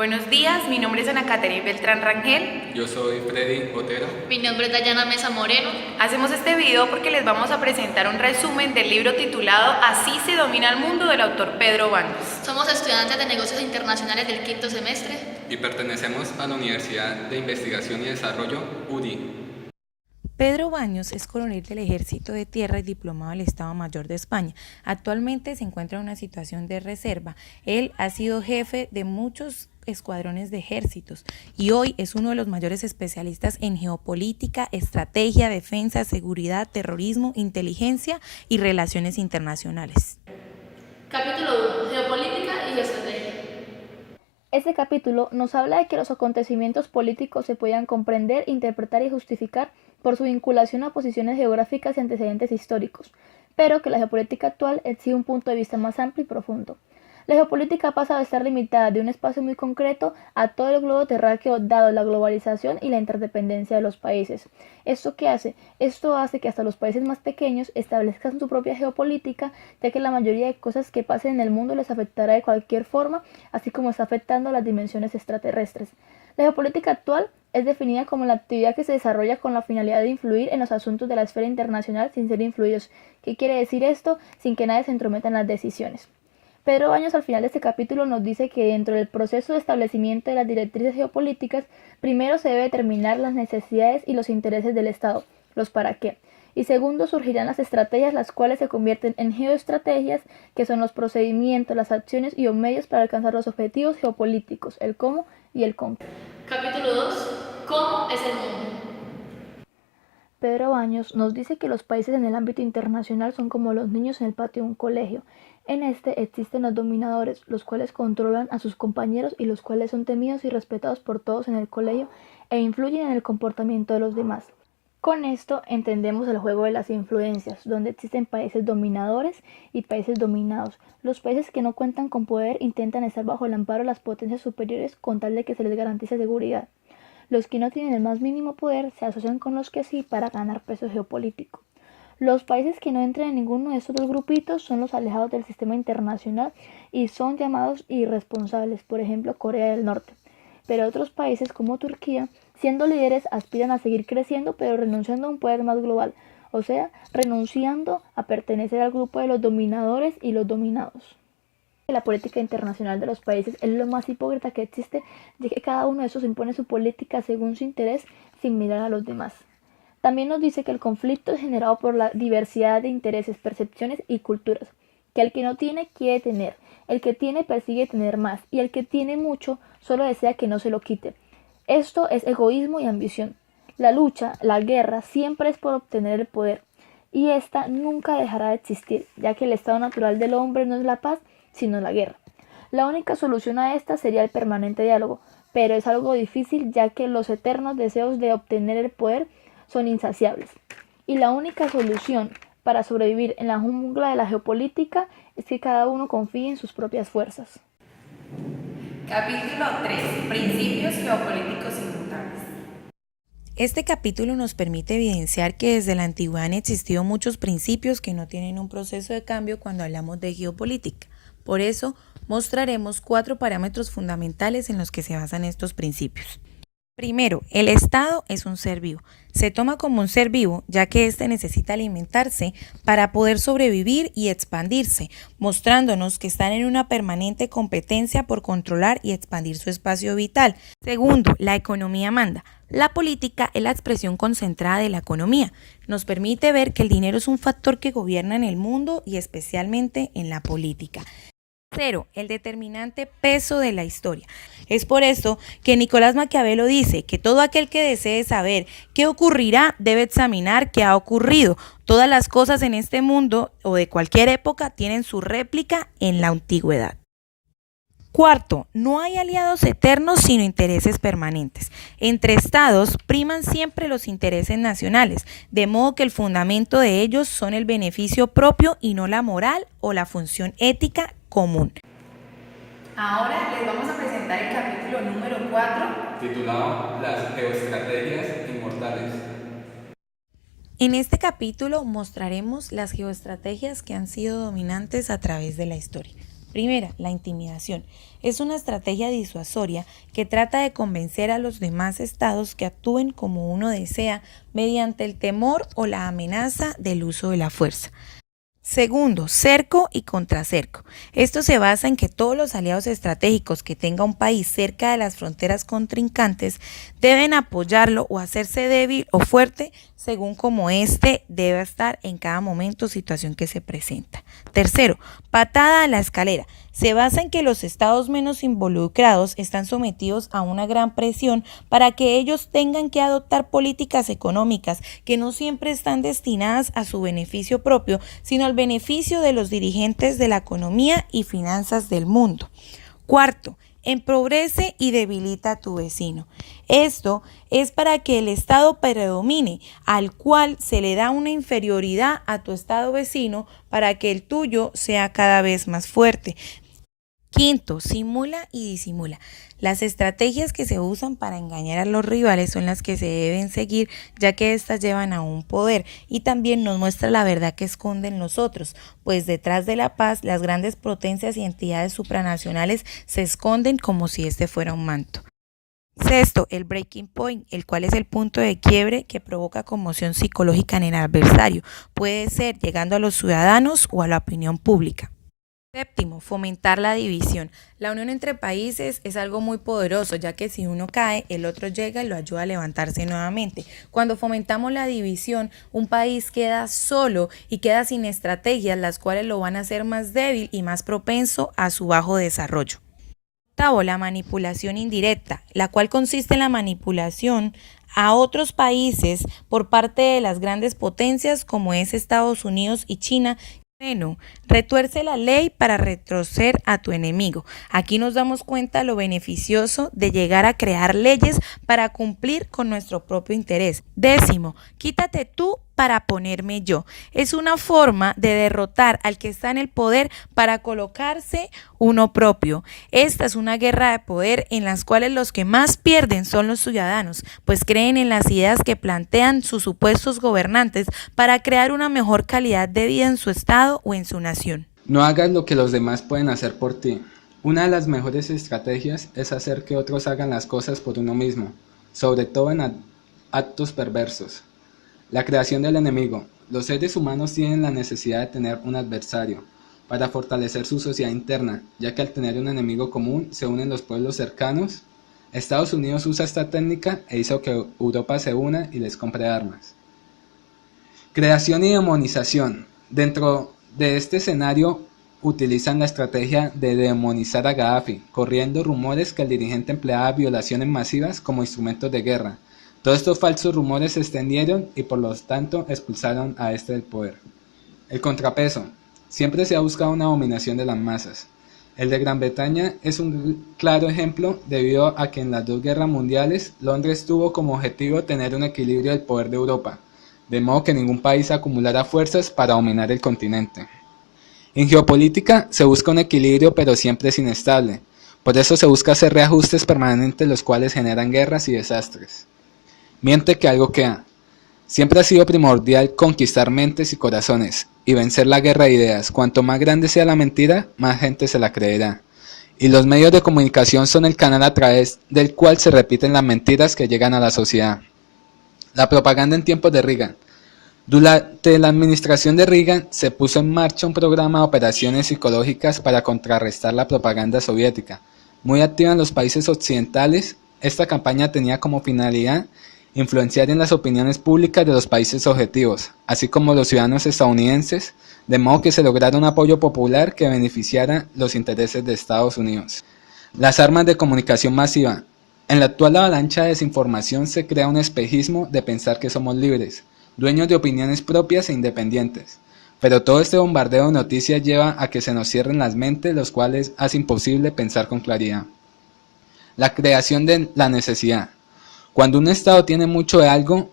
Buenos días, mi nombre es Ana Caterina Beltrán Rangel. Yo soy Freddy Otero. Mi nombre es Dayana Mesa Moreno. Hacemos este video porque les vamos a presentar un resumen del libro titulado Así se domina el mundo del autor Pedro Baños. Somos estudiantes de negocios internacionales del quinto semestre Y pertenecemos a la Universidad de Investigación y Desarrollo, UDI. Pedro Baños es coronel del Ejército de Tierra y diplomado del Estado Mayor de España. Actualmente se encuentra en una situación de reserva. Él ha sido jefe de muchos escuadrones de ejércitos y hoy es uno de los mayores especialistas en geopolítica, estrategia, defensa, seguridad, terrorismo, inteligencia y relaciones internacionales. Capítulo 1. Geopolítica y geoestrategia. Este capítulo nos habla de que los acontecimientos políticos se puedan comprender, interpretar y justificar por su vinculación a posiciones geográficas y antecedentes históricos, pero que la geopolítica actual exige un punto de vista más amplio y profundo. La geopolítica ha pasado de estar limitada de un espacio muy concreto a todo el globo terráqueo dado la globalización y la interdependencia de los países. ¿Esto qué hace? Esto hace que hasta los países más pequeños establezcan su propia geopolítica, ya que la mayoría de cosas que pasen en el mundo les afectará de cualquier forma, así como está afectando a las dimensiones extraterrestres. La geopolítica actual es definida como la actividad que se desarrolla con la finalidad de influir en los asuntos de la esfera internacional sin ser influidos. ¿Qué quiere decir esto? Sin que nadie se entrometa en las decisiones. Pedro Baños al final de este capítulo nos dice que dentro del proceso de establecimiento de las directrices geopolíticas, primero se debe determinar las necesidades y los intereses del Estado, los para qué, y segundo surgirán las estrategias, las cuales se convierten en geoestrategias, que son los procedimientos, las acciones y los medios para alcanzar los objetivos geopolíticos, el cómo y el con qué. Capítulo 2. ¿Cómo es el mundo? Pedro Baños nos dice que los países en el ámbito internacional son como los niños en el patio de un colegio. En este existen los dominadores, los cuales controlan a sus compañeros y los cuales son temidos y respetados por todos en el colegio e influyen en el comportamiento de los demás. Con esto entendemos el juego de las influencias, donde existen países dominadores y países dominados. Los países que no cuentan con poder intentan estar bajo el amparo de las potencias superiores con tal de que se les garantice seguridad. Los que no tienen el más mínimo poder se asocian con los que sí para ganar peso geopolítico. Los países que no entran en ninguno de estos dos grupitos son los alejados del sistema internacional y son llamados irresponsables, por ejemplo Corea del Norte. Pero otros países como Turquía, siendo líderes, aspiran a seguir creciendo pero renunciando a un poder más global, o sea, renunciando a pertenecer al grupo de los dominadores y los dominados. La política internacional de los países es lo más hipócrita que existe, ya que cada uno de estos impone su política según su interés sin mirar a los demás. También nos dice que el conflicto es generado por la diversidad de intereses, percepciones y culturas, que el que no tiene quiere tener, el que tiene persigue tener más y el que tiene mucho solo desea que no se lo quite. Esto es egoísmo y ambición. La lucha, la guerra siempre es por obtener el poder y esta nunca dejará de existir, ya que el estado natural del hombre no es la paz, sino la guerra. La única solución a esta sería el permanente diálogo, pero es algo difícil ya que los eternos deseos de obtener el poder son insaciables. Y la única solución para sobrevivir en la jungla de la geopolítica es que cada uno confíe en sus propias fuerzas. Capítulo 3. Principios geopolíticos inmutables. Este capítulo nos permite evidenciar que desde la antigüedad han existido muchos principios que no tienen un proceso de cambio cuando hablamos de geopolítica. Por eso, mostraremos 4 parámetros fundamentales en los que se basan estos principios. Primero, el Estado es un ser vivo. Se toma como un ser vivo, ya que éste necesita alimentarse para poder sobrevivir y expandirse, mostrándonos que están en una permanente competencia por controlar y expandir su espacio vital. Segundo, la economía manda. La política es la expresión concentrada de la economía. Nos permite ver que el dinero es un factor que gobierna en el mundo y especialmente en la política. Tercero, el determinante peso de la historia. Es por esto que Nicolás Maquiavelo dice que todo aquel que desee saber qué ocurrirá debe examinar qué ha ocurrido. Todas las cosas en este mundo o de cualquier época tienen su réplica en la antigüedad. Cuarto, no hay aliados eternos sino intereses permanentes. Entre estados priman siempre los intereses nacionales, de modo que el fundamento de ellos son el beneficio propio y no la moral o la función ética común. Ahora les vamos a presentar el capítulo número 4, Titulado Las geoestrategias inmortales. En este capítulo mostraremos las geoestrategias que han sido dominantes a través de la historia. Primera, la intimidación. Es una estrategia disuasoria que trata de convencer a los demás estados que actúen como uno desea mediante el temor o la amenaza del uso de la fuerza. Segundo, cerco y contracerco. Esto se basa en que todos los aliados estratégicos que tenga un país cerca de las fronteras contrincantes deben apoyarlo o hacerse débil o fuerte según como éste deba estar en cada momento o situación que se presenta. Tercero, patada a la escalera. Se basa en que los estados menos involucrados están sometidos a una gran presión para que ellos tengan que adoptar políticas económicas que no siempre están destinadas a su beneficio propio, sino al beneficio de los dirigentes de la economía y finanzas del mundo. Cuarto, empobrece y debilita a tu vecino. Esto es para que el estado predomine, al cual se le da una inferioridad a tu estado vecino para que el tuyo sea cada vez más fuerte. Quinto, simula y disimula. Las estrategias que se usan para engañar a los rivales son las que se deben seguir, ya que éstas llevan a un poder y también nos muestra la verdad que esconden los otros, pues detrás de la paz las grandes potencias y entidades supranacionales se esconden como si este fuera un manto. Sexto, el breaking point, el cual es el punto de quiebre que provoca conmoción psicológica en el adversario. Puede ser llegando a los ciudadanos o a la opinión pública. Séptimo, fomentar la división. La unión entre países es algo muy poderoso, ya que si uno cae, el otro llega y lo ayuda a levantarse nuevamente. Cuando fomentamos la división, un país queda solo y queda sin estrategias, las cuales lo van a hacer más débil y más propenso a su bajo desarrollo. Octavo, la manipulación indirecta, la cual consiste en la manipulación a otros países por parte de las grandes potencias como es Estados Unidos y China. Retuerce la ley para retorcer a tu enemigo. Aquí nos damos cuenta lo beneficioso de llegar a crear leyes para cumplir con nuestro propio interés. Décimo, quítate tú para ponerme yo. Es una forma de derrotar al que está en el poder para colocarse uno propio. Esta es una guerra de poder en las cuales los que más pierden son los ciudadanos, pues creen en las ideas que plantean sus supuestos gobernantes para crear una mejor calidad de vida en su estado o en su nación. No hagas lo que los demás pueden hacer por ti. Una de las mejores estrategias es hacer que otros hagan las cosas por uno mismo, sobre todo en actos perversos. La creación del enemigo. Los seres humanos tienen la necesidad de tener un adversario para fortalecer su sociedad interna, ya que al tener un enemigo común se unen los pueblos cercanos. Estados Unidos usa esta técnica e hizo que Europa se una y les compre armas. Creación y demonización. Dentro de este escenario utilizan la estrategia de demonizar a Gaddafi, corriendo rumores que el dirigente empleaba violaciones masivas como instrumentos de guerra. Todos estos falsos rumores se extendieron y por lo tanto expulsaron a este del poder. El contrapeso. Siempre se ha buscado una dominación de las masas. El de Gran Bretaña es un claro ejemplo debido a que en las dos guerras mundiales Londres tuvo como objetivo tener un equilibrio del poder de Europa, de modo que ningún país acumulara fuerzas para dominar el continente. En geopolítica se busca un equilibrio pero siempre es inestable, por eso se busca hacer reajustes permanentes los cuales generan guerras y desastres. Miente que algo queda. Siempre ha sido primordial conquistar mentes y corazones y vencer la guerra de ideas. Cuanto más grande sea la mentira, más gente se la creerá. Y los medios de comunicación son el canal a través del cual se repiten las mentiras que llegan a la sociedad. La propaganda en tiempos de Reagan. Durante la administración de Reagan se puso en marcha un programa de operaciones psicológicas para contrarrestar la propaganda soviética. Muy activa en los países occidentales, esta campaña tenía como finalidad influenciar en las opiniones públicas de los países objetivos, así como los ciudadanos estadounidenses, de modo que se lograra un apoyo popular que beneficiara los intereses de Estados Unidos. Las armas de comunicación masiva. En la actual avalancha de desinformación se crea un espejismo de pensar que somos libres, dueños de opiniones propias e independientes. Pero todo este bombardeo de noticias lleva a que se nos cierren las mentes, los cuales hace imposible pensar con claridad. La creación de la necesidad. Cuando un Estado tiene mucho de algo,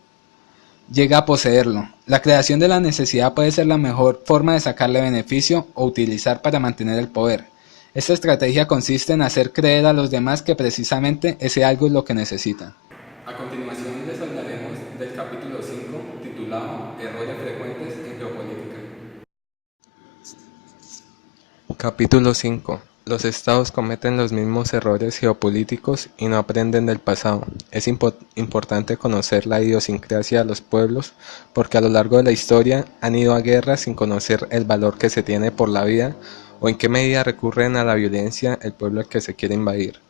llega a poseerlo. La creación de la necesidad puede ser la mejor forma de sacarle beneficio o utilizar para mantener el poder. Esta estrategia consiste en hacer creer a los demás que precisamente ese algo es lo que necesitan. A continuación les hablaremos del capítulo 5 titulado Errores frecuentes en geopolítica. Capítulo 5. Los estados cometen los mismos errores geopolíticos y no aprenden del pasado. Es importante conocer la idiosincrasia de los pueblos porque a lo largo de la historia han ido a guerra sin conocer el valor que se tiene por la vida o en qué medida recurren a la violencia el pueblo al que se quiere invadir.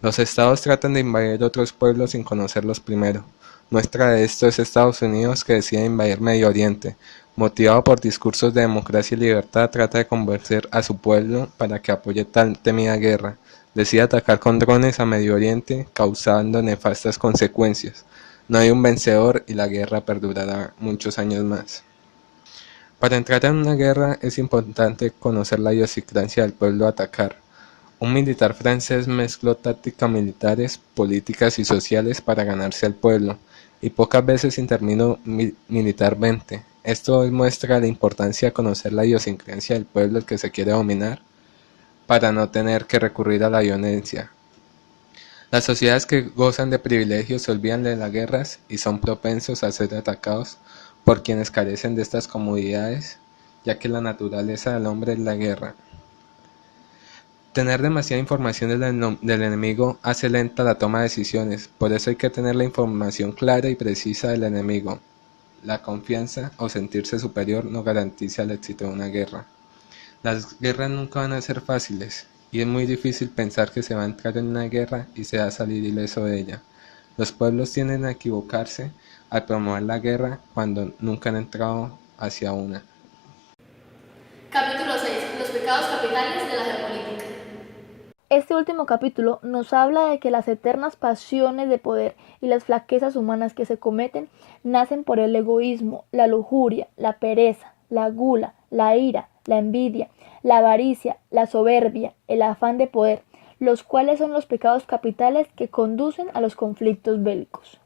Los estados tratan de invadir otros pueblos sin conocerlos primero. Muestra de esto es Estados Unidos, que decide invadir Medio Oriente. Motivado por discursos de democracia y libertad, trata de convencer a su pueblo para que apoye tal temida guerra. Decide atacar con drones a Medio Oriente, causando nefastas consecuencias. No hay un vencedor y la guerra perdurará muchos años más. Para entrar en una guerra es importante conocer la idiosincrasia del pueblo a atacar. Un militar francés mezcló tácticas militares, políticas y sociales para ganarse al pueblo, y pocas veces intervino militarmente. Esto muestra la importancia de conocer la idiosincrasia del pueblo al que se quiere dominar, para no tener que recurrir a la violencia. Las sociedades que gozan de privilegios se olvidan de las guerras y son propensos a ser atacados por quienes carecen de estas comodidades, ya que la naturaleza del hombre es la guerra. Tener demasiada información del enemigo hace lenta la toma de decisiones, por eso hay que tener la información clara y precisa del enemigo. La confianza o sentirse superior no garantiza el éxito de una guerra. Las guerras nunca van a ser fáciles, y es muy difícil pensar que se va a entrar en una guerra y se va a salir ileso de ella. Los pueblos tienden a equivocarse al promover la guerra cuando nunca han entrado hacia una. Capítulo 6. Los pecados capitales de la geopolítica. Este último capítulo nos habla de que las eternas pasiones de poder y las flaquezas humanas que se cometen nacen por el egoísmo, la lujuria, la pereza, la gula, la ira, la envidia, la avaricia, la soberbia, el afán de poder, los cuales son los pecados capitales que conducen a los conflictos bélicos.